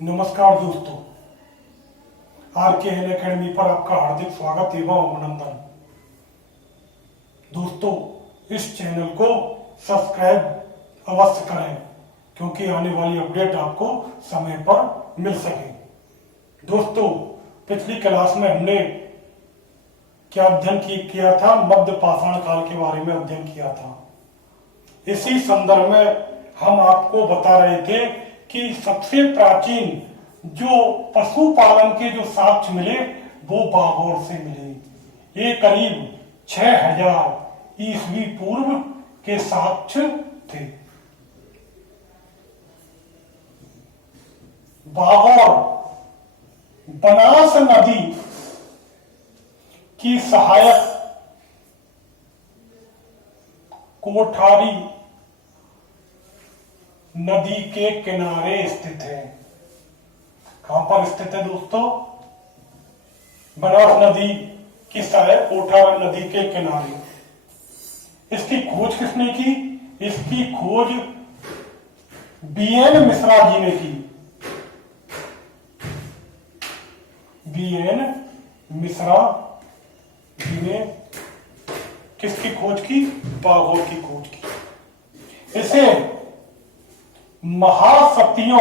नमस्कार दोस्तों, RKN academy पर आपका हार्दिक स्वागत एवं अभिनंदन। दोस्तों, इस चैनल को सब्सक्राइब अवश्य करें क्योंकि आने वाली अपडेट आपको समय पर मिल सके। दोस्तों, पिछली क्लास में हमने क्या अध्ययन किया था? मध्य पाषाण काल के बारे में अध्ययन किया था। इसी संदर्भ में हम आपको बता रहे थे कि सबसे प्राचीन जो पशुपालन के जो साक्ष्य मिले वो बागौर से मिले। ये करीब 6000 ईस्वी पूर्व के साक्ष्य थे। बागौर बनास नदी की सहायक कोठारी नदी के किनारे स्थित है। कहां पर स्थित है दोस्तों? बनास नदी की सहायक कोठारी नदी के किनारे। इसकी खोज किसने की? इसकी खोज BN मिश्रा जी ने की। BN मिश्रा जी ने किसकी खोज की? बागौर की खोज की। इसे महासतियों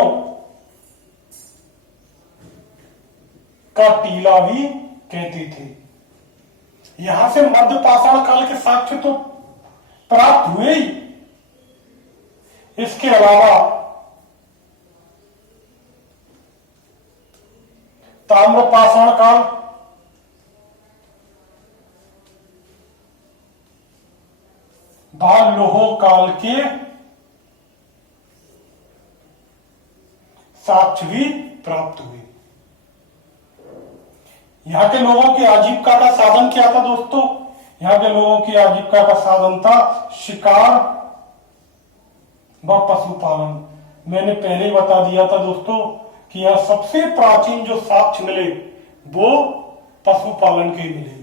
का टीला भी कहते थे। यहां से मध्य पाषाण काल के साक्ष्य तो प्राप्त हुए ही, इसके अलावा ताम्र पाषाण काल, बाल लोह काल के साक्ष्य भी प्राप्त हुए। यहां के लोगों की आजीविका का साधन क्या था दोस्तों? यहां के लोगों की आजीविका का साधन था शिकार व पशुपालन। मैंने पहले ही बता दिया था दोस्तों कि यहां सबसे प्राचीन जो साक्ष्य मिले वो पशुपालन के मिले।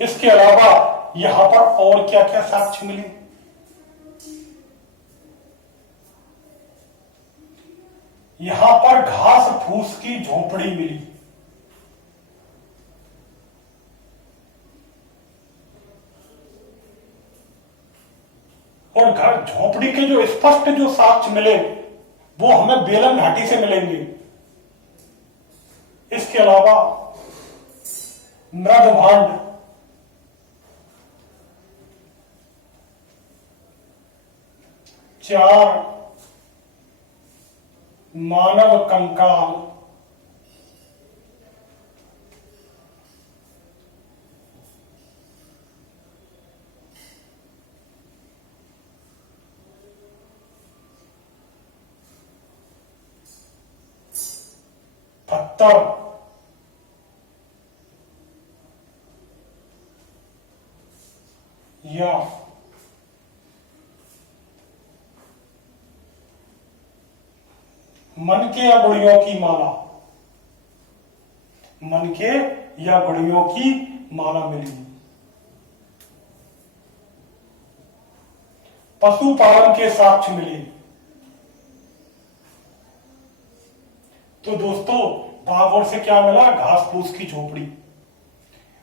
इसके अलावा यहां पर और क्या क्या साक्ष्य मिले? यहां पर घास फूस की झोपड़ी मिली। और घर झोपड़ी के जो स्पष्ट जो साक्ष्य मिले वो हमें बेलन घाटी से मिलेंगे। इसके अलावा मृदभांड, चार मानव कंकाल, पत्थर, या मनके या गुड़ियों की माला, मनके या गुड़ियों की माला मिली। पशुपालन के साक्ष्य मिले। तो दोस्तों, बागौर से क्या मिला? घास फूस की झोपड़ी।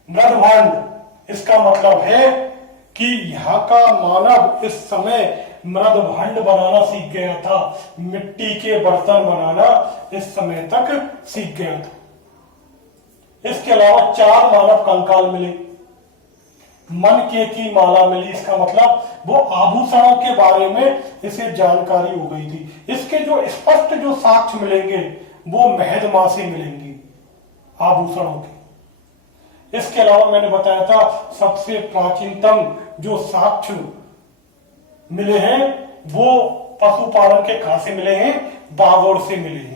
मृदभांड, इसका मतलब है कि यहां का मानव इस समय मृदभांड बनाना सीख गया था। मिट्टी के बर्तन बनाना इस समय तक सीख गया था। इसके अलावा चार मानव कंकाल मिले। मनके की माला मिली। इसका मतलब वो आभूषणों के बारे में इसे जानकारी हो गई थी। इसके जो स्पष्ट जो साक्ष्य मिलेंगे वो महदमा से मिलेंगे, आभूषणों के। इसके अलावा मैंने बताया था सबसे प्राचीनतम जो साक्ष्य मिले हैं वो पशुपालन के कहां से मिले हैं? बागौर से मिले हैं।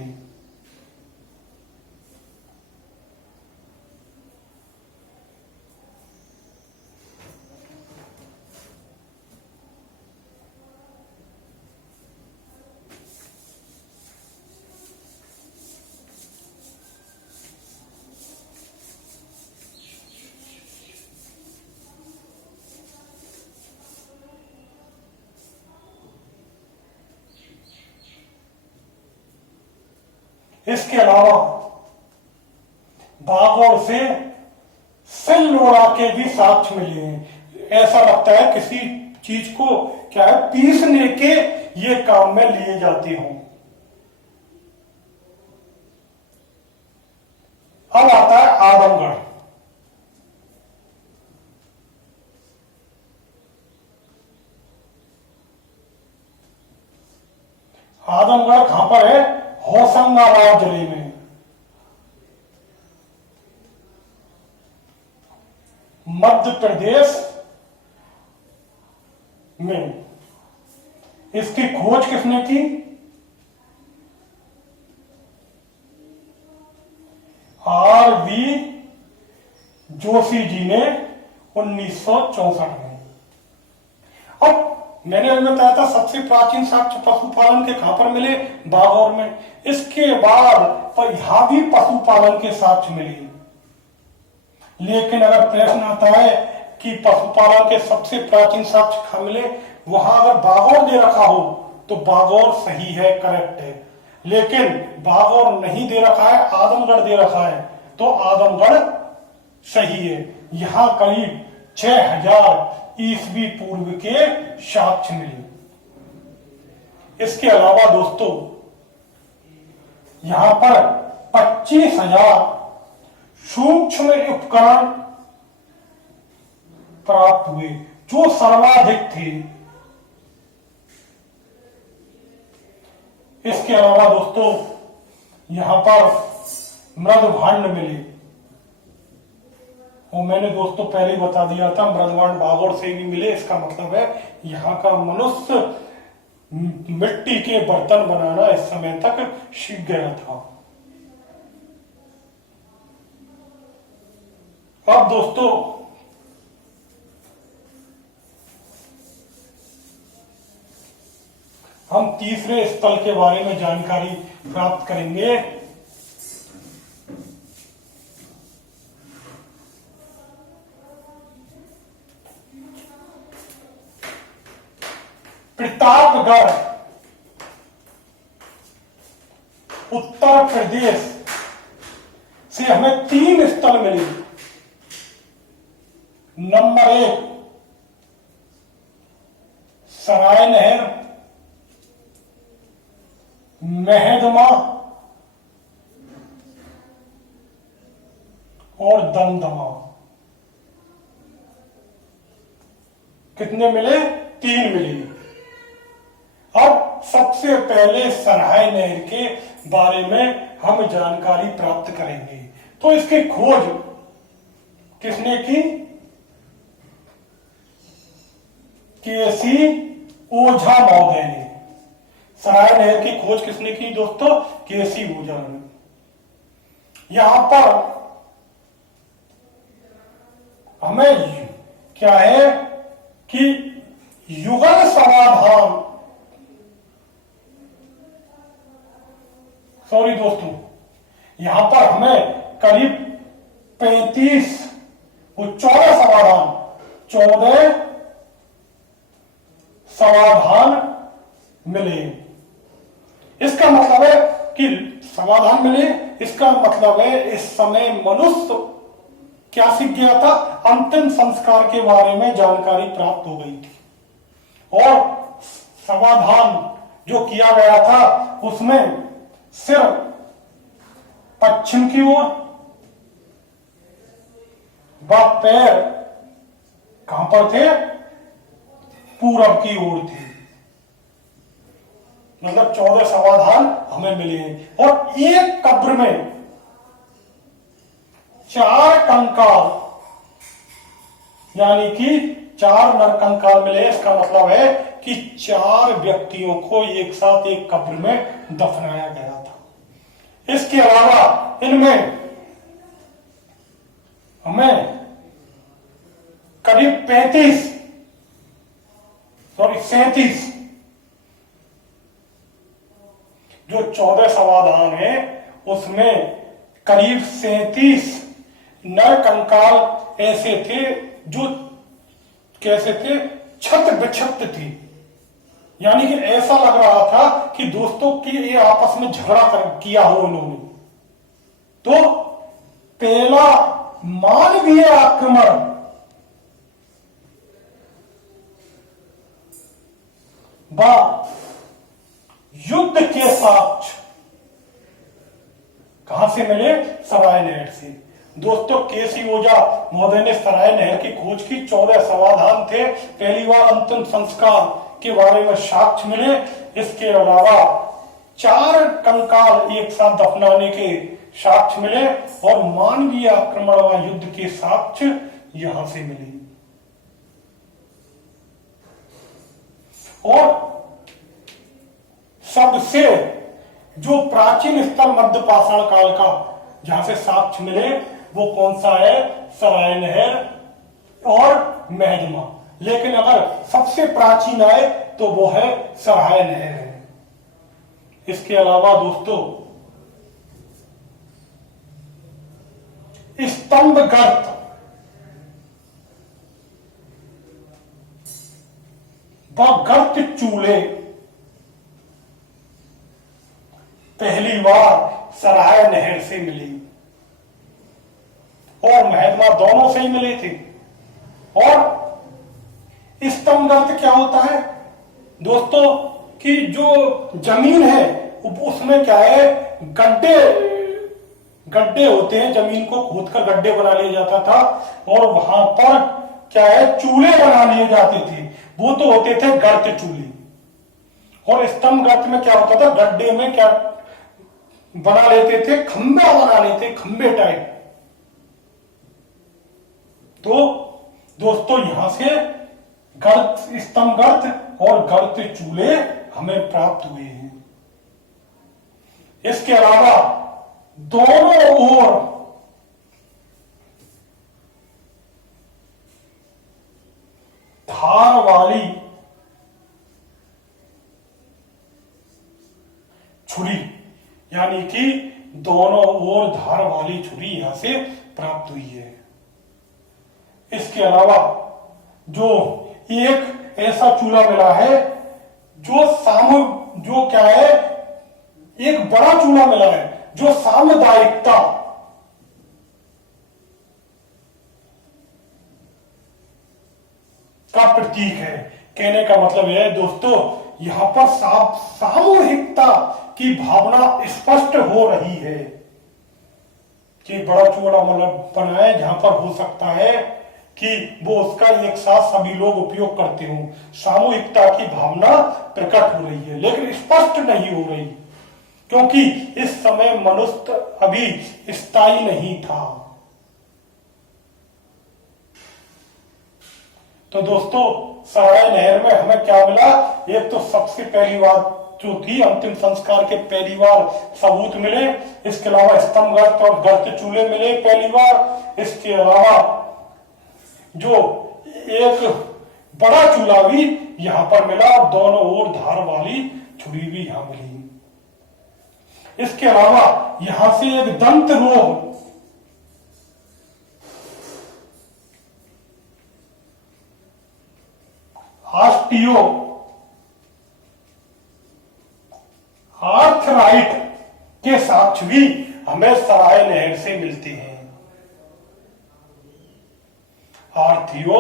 इसके अलावा बागौर से सिल लोड़ा के भी साक्ष्य मिले हैं। ऐसा लगता है किसी चीज को क्या है पीसने के ये काम में लिए जाते हों। अब आता है आदमगढ़। आदमगढ़ कहां पर है? होशंगाबाद जिले में। मध्य प्रदेश में। इसकी खोज किसने की? R.V. जोशी जी ने 1964 में। अब मैंने अभी बताया था सबसे प्राचीन साक्ष्य पशुपालन के कहां पर मिले? बागौर में। इसके बाद पर यहां भी पशुपालन के साक्ष्य मिले। लेकिन अगर प्रश्न आता है कि पशुपालन के सबसे प्राचीन साक्ष्य कहां मिले, वहां अगर बागौर दे रखा हो तो बागौर सही है, करेक्ट है। लेकिन बागौर नहीं दे रखा है, आदमगढ़ दे रखा है, तो आदमगढ़ सही है। यहां करीब 6000 ईस्वी पूर्व के साक्ष्य मिले। इसके अलावा दोस्तों यहां पर 25,000 सूक्ष्म उपकरण प्राप्त हुए जो सर्वाधिक थे। इसके अलावा दोस्तों यहां पर मृदभांड मिले, और मैंने दोस्तों पहले ही बता दिया था मृदभांड बागौर से भी मिले। इसका मतलब है यहां का मनुष्य मिट्टी के बर्तन बनाना इस समय तक सीख गया था। अब दोस्तों हम तीसरे स्थल के बारे में जानकारी प्राप्त करेंगे। प्रतापगढ़, उत्तर प्रदेश से हमें 3 स्थल मिले। नंबर 1 सराय नहर, मेहदमा और दमदमा। कितने मिले? 3 मिले। अब सबसे पहले सराय नहर के बारे में हम जानकारी प्राप्त करेंगे। तो इसकी खोज किसने की? केसी ओझा महोदय ने। सराय नहर की खोज किसने की दोस्तों? केसी ओझा ने। यहां पर हमें क्या है कि युगल समाधान, सॉरी दोस्तों, यहां पर हमें करीब 14 समाधान मिले। इसका मतलब है कि समाधान मिले, इसका मतलब है इस समय मनुष्य क्या सीख गया था? अंतिम संस्कार के बारे में जानकारी प्राप्त हो गई थी। और समाधान जो किया गया था उसमें सिर्फ पश्चिम की ओर व पैर कहां पर थे? पूरब की ओर थे। मतलब 14 समाधान हमें मिले हैं। और एक कब्र में 4 कंकाल, यानी कि 4 नरकंकाल मिले। इसका मतलब है कि 4 व्यक्तियों को एक साथ एक कब्र में दफनाया गया था। इसके अलावा इनमें हमें करीब 37 जो 14 समाधान है उसमें करीब 37 नर कंकाल ऐसे थे जो कैसे थे? छत विक्षिप्त थे। यानी कि ऐसा लग रहा था कि दोस्तों की ये आपस में झगड़ा किया हो इन्होंने। तो पहला मानवीय आक्रमण व युद्ध के साक्ष्य कहां से मिले? सराय नहर से। दोस्तों केसी ओझा महोदय ने सराय नहर की खोज की। 14 समाधान थे। पहली बार अंतिम संस्कार के बारे में साक्ष्य मिले। इसके अलावा 4 कंकाल एक साथ दफनाने के साक्ष्य मिले और मानवीय आक्रमण व युद्ध के साक्ष्य यहां से मिले। और सबसे जो प्राचीन स्थल मध्य पाषाण काल का जहां से साक्ष्य मिले वो कौन सा है? सराय नहर और महजमा। लेकिन अगर सबसे प्राचीन आए तो वो है सराय नहर है। इसके अलावा दोस्तों स्तंभ गर्त व गर्त चूल्हे पहली बार सराय नहर से मिली और महजमा दोनों से ही मिले थे। और स्तंभ गर्त क्या होता है दोस्तों? कि जो जमीन है उसमें क्या है, गड्ढे होते हैं। जमीन को खोदकर गड्ढे बना लिया जाता था और वहां पर क्या है, चूल्हे बना लिए जाते थे। वो तो होते थे गर्त चूल्हे। और स्तंभ गर्त में क्या होता था? गड्ढे में क्या बना लेते थे? खंबा बना लेते, खंबे टाइप। तो दोस्तों यहां से गर्त, स्तंभ गर्त और गर्त चूल्हे हमें प्राप्त हुए हैं। इसके अलावा दोनों ओर धार वाली छुरी, यानी कि दोनों ओर धार वाली छुरी यहां से प्राप्त हुई है। इसके अलावा जो एक ऐसा चूल्हा मिला है जो क्या है, एक बड़ा चूल्हा मिला है जो सामुदायिकता का प्रतीक है। कहने का मतलब यह है दोस्तों, यहां पर सामूहिकता की भावना स्पष्ट हो रही है कि बड़ा चूल्हा मतलब बनाए जहां पर हो सकता है कि वो उसका एक साथ सभी लोग उपयोग करते हो। सामूहिकता की भावना प्रकट हो रही है, लेकिन स्पष्ट नहीं हो रही क्योंकि इस समय मनुष्य अभी स्थायी नहीं था। तो दोस्तों सराय नहर में हमें क्या मिला? एक तो सबसे पहली बात जो थी अंतिम संस्कार के पहली बार सबूत मिले। इसके अलावा स्तंभ गर्त और गर्त चूल्हे मिले पहली बार। इसके अलावा जो एक बड़ा चूल्हा भी यहां पर मिला और दोनों ओर धार वाली छुरी भी यहां मिली। इसके अलावा यहां से एक दंत रोग ऑस्टियो आर्थराइट के साक्ष्य भी हमें सराय नहर से मिलते हैं। आर्थियो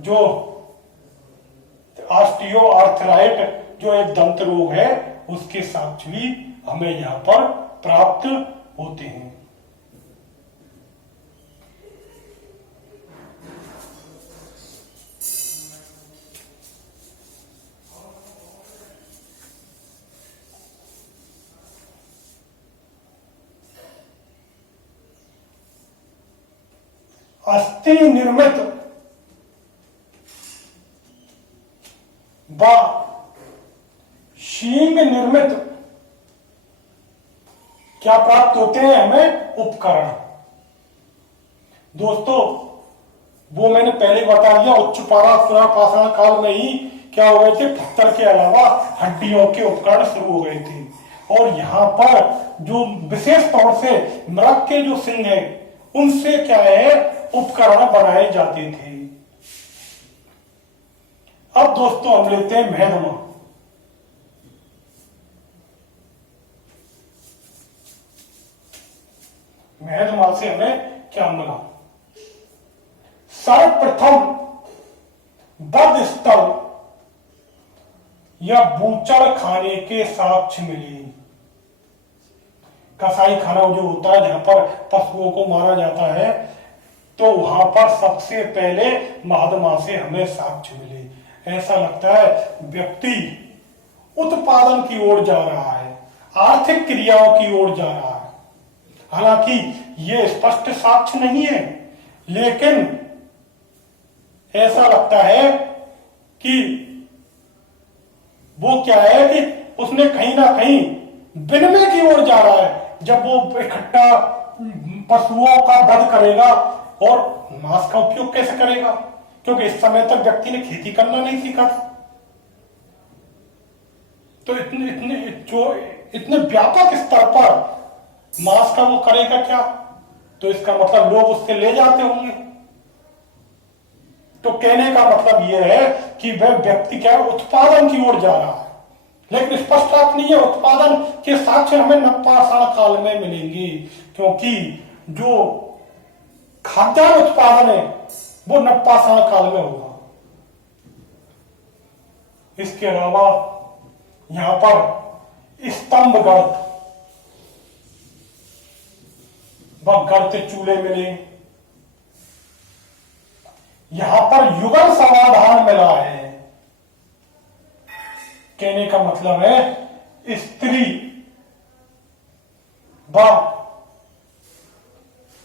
जो ऑस्टियो आर्थराइट जो एक दंत रोग है उसके साक्ष्य भी हमें यहां पर प्राप्त होते हैं। अस्थि निर्मित व शींग निर्मित क्या प्राप्त होते हैं हमें? उपकरण। दोस्तों वो मैंने पहले बता दिया, उच्च पाषाण काल में ही क्या हो गए थे, पत्थर के अलावा हड्डियों के उपकरण शुरू हो गए थे। और यहां पर जो विशेष तौर से मृग के जो सिंह है उनसे क्या है, उपकरण बनाए जाते थे। अब दोस्तों हम लेते हैं महजमा। महदमा से हमें क्या मिला? सर्वप्रथम बद स्थल या बूचड़ खाने के साक्ष्य मिले। कसाई खाना जो होता है जहां पर पशुओं को मारा जाता है, तो वहां पर सबसे पहले महदमा से हमें साक्ष्य मिले। ऐसा लगता है व्यक्ति उत्पादन की ओर जा रहा है, आर्थिक क्रियाओं की ओर जा रहा है। हालांकि ये स्पष्ट साक्ष्य नहीं है, लेकिन ऐसा लगता है कि वो क्या है कि उसने कहीं ना कहीं विनिमय की ओर जा रहा है। जब वो इकट्ठा पशुओं का वध करेगा और मांस का उपयोग कैसे करेगा, क्योंकि इस समय तक व्यक्ति ने खेती करना नहीं सीखा था। तो इतने व्यापक स्तर पर मांस का वो करेगा क्या? तो इसका मतलब लोग उससे ले जाते होंगे। तो कहने का मतलब यह है कि वह व्यक्ति क्या है, उत्पादन की ओर जा रहा है। लेकिन स्पष्ट बात नहीं है, उत्पादन के साक्ष्य हमें नवपाषाण काल में मिलेंगे, क्योंकि जो खाद्यान्न उत्पादन है वो नवपाषाण काल में होगा। इसके अलावा यहां पर स्तंभ गर्त व गर्त चूल्हे मिले। यहां पर युगल समाधान मिला है। कहने का मतलब है स्त्री व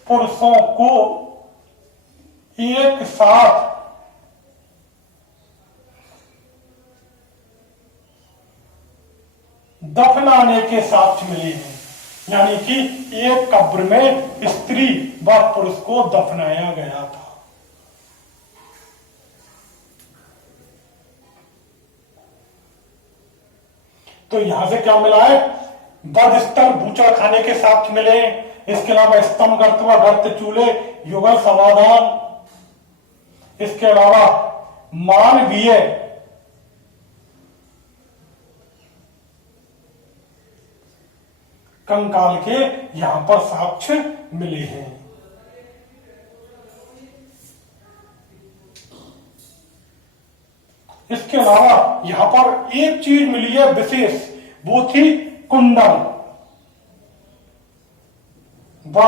पुरुषों को एक साथ दफनाने के साक्ष्य मिले हैं। यानी कि एक कब्र में स्त्री व पुरुष को दफनाया गया था। तो यहां से क्या मिला है? वध स्थल, बूचड़ खाने के साक्ष्य मिले। इसके अलावा स्तंभ गर्त व गर्त चूल्हे, युगल समाधान। इसके अलावा मानवीय कंकाल के यहां पर साक्ष्य मिले हैं। इसके अलावा यहां पर एक चीज मिली है विशेष, वो थी कुंडल व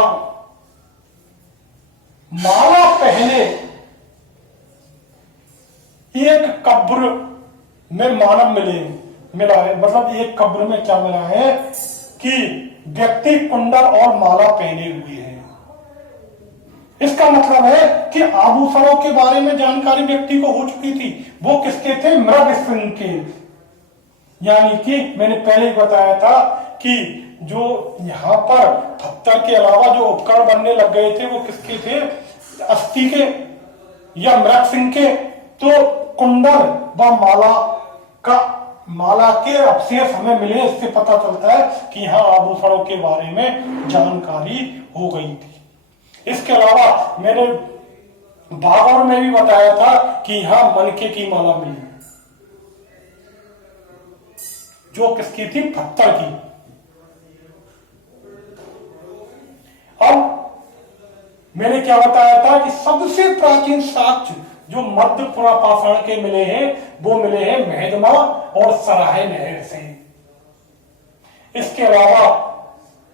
माला पहने एक कब्र में मानव मिला है। मतलब एक कब्र में क्या मिला है कि व्यक्ति कुंडल और माला पहने हुए हैं। इसका मतलब है कि आभूषणों के बारे में जानकारी व्यक्ति को हो चुकी थी। वो किसके थे? मृग सिंह के। यानी कि मैंने पहले बताया था कि जो यहां पर पत्थर के अलावा जो उपकरण बनने लग गए थे वो किसके थे? अस्थि के या मृग सिंह के। तो कुंडल व माला के अवशेष हमें मिले। इससे पता चलता है कि यहां आभूषणों के बारे में जानकारी हो गई थी। इसके अलावा मैंने भागवत में भी बताया था कि यहां मनके की माला मिली, जो किसकी थी? पत्थर की। अब मैंने क्या बताया था कि सबसे प्राचीन साक्ष्य जो मध्य पुरापाषाण के मिले हैं वो मिले हैं महदमा और सराय नहर से। इसके अलावा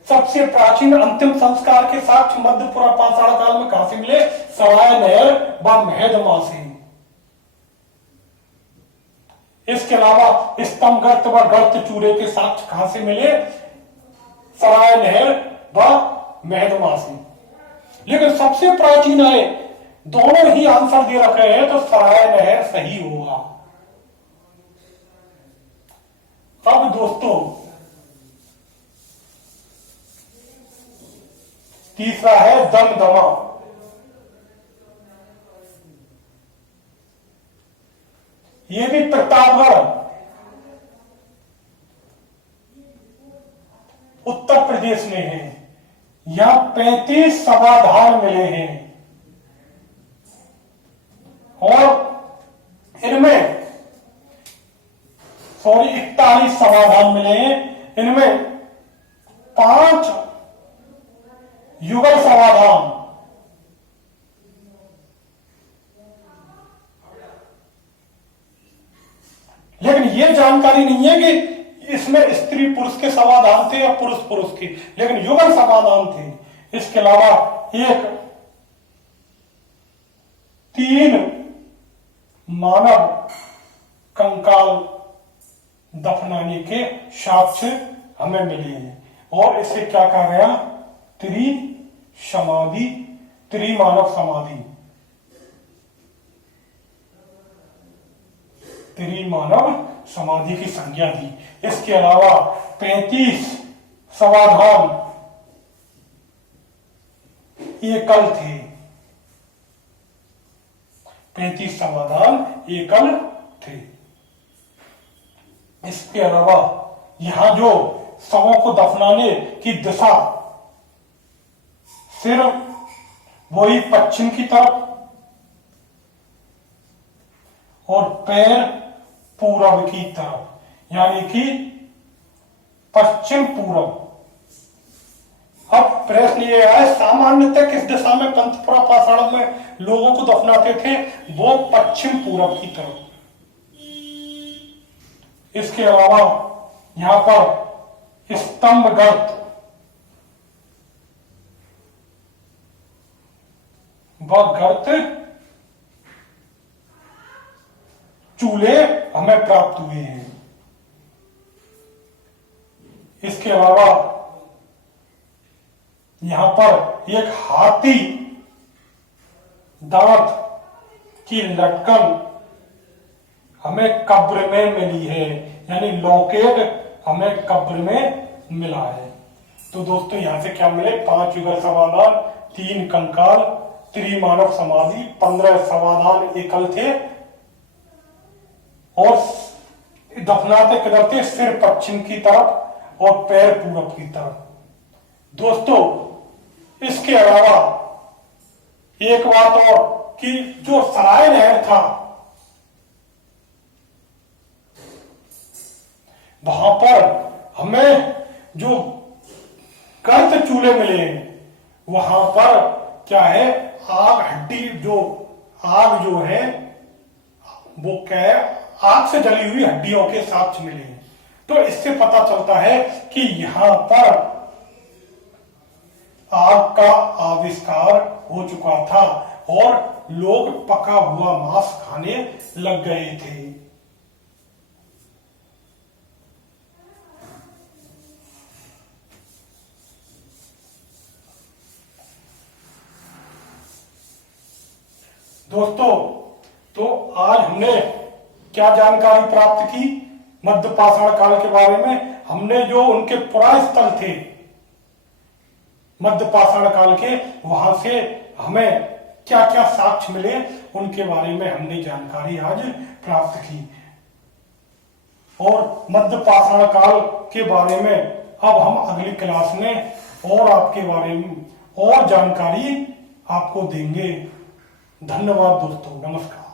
सबसे प्राचीन अंतिम संस्कार के साक्ष्य मध्य पुरापाषाण काल में कहां से मिले? सराय नहर व महदमा से। इसके अलावा स्तंभ गर्त व गर्त चूल्हे के साक्ष्य कहां से मिले? सराय नहर व महदमा से। लेकिन सबसे प्राचीन है, दोनों ही आंसर दे रखे हैं, तो सराय नहर सही होगा। अब दोस्तों तीसरा है दमदमा। ये भी प्रतापगढ़ उत्तर प्रदेश में है। यहां 35 समाधान मिले हैं और इनमें 41 समाधान मिले हैं। इनमें 5 युगल समाधान। लेकिन ये जानकारी नहीं है कि इसमें स्त्री पुरुष के समाधान थे या पुरुष पुरुष के, लेकिन युगल समाधान थे। इसके अलावा एक 3 मानव कंकाल दफनाने के साक्ष्य हमें मिले हैं और इसे क्या कहा गया, त्रिसमाधि, त्रिमानव समाधि, त्रिमानव समाधि की संज्ञा दी। इसके अलावा 35 समाधान एकल थे, 35 समाधान एकल थे। इसके अलावा यहां जो शवों को दफनाने की दिशा सिर्फ वही पश्चिम की तरफ और पैर पूरब की तरफ, यानी कि पश्चिम पूरब। अब प्रश्न ये है, सामान्यतः किस दिशा में पंतपुरा पाषाण में लोगों को दफनाते थे, वो पश्चिम पूरब की तरफ। इसके अलावा यहां पर स्तंभ गर्त व गर्त चूल्हे हमें प्राप्त हुए हैं। इसके अलावा यहां पर एक हाथी दांत की लटकन हमें कब्र में मिली है, यानी लॉकेट हमें कब्र में मिला है। तो दोस्तों यहां से क्या मिले, 5 युगल समाधान, 3 कंकाल, त्रिमानव समाधि, 15 समाधान एकल थे और दफनाते किधर थे, सिर पश्चिम की तरफ और पैर पूरब की तरफ। दोस्तों इसके अलावा एक बात और कि जो सराय नहर था वहां पर हमें जो गर्त चूल्हे मिले वहां पर क्या है, आग हड्डी जो आग जो है वो क्या है, आग से जली हुई हड्डियों के साक्ष्य मिले हैं। तो इससे पता चलता है कि यहां पर आग का आविष्कार हो चुका था और लोग पका हुआ मांस खाने लग गए थे। दोस्तों तो आज हमने क्या जानकारी प्राप्त की मध्य पाषाण काल के बारे में। हमने जो उनके पुराण स्थल थे मध्य पाषाण काल के, वहां से हमें क्या क्या साक्ष्य मिले उनके बारे में हमने जानकारी आज प्राप्त की। और मध्य पाषाण काल के बारे में अब हम अगली क्लास में और आपके बारे में और जानकारी आपको देंगे। धन्यवाद दोस्तों, नमस्कार।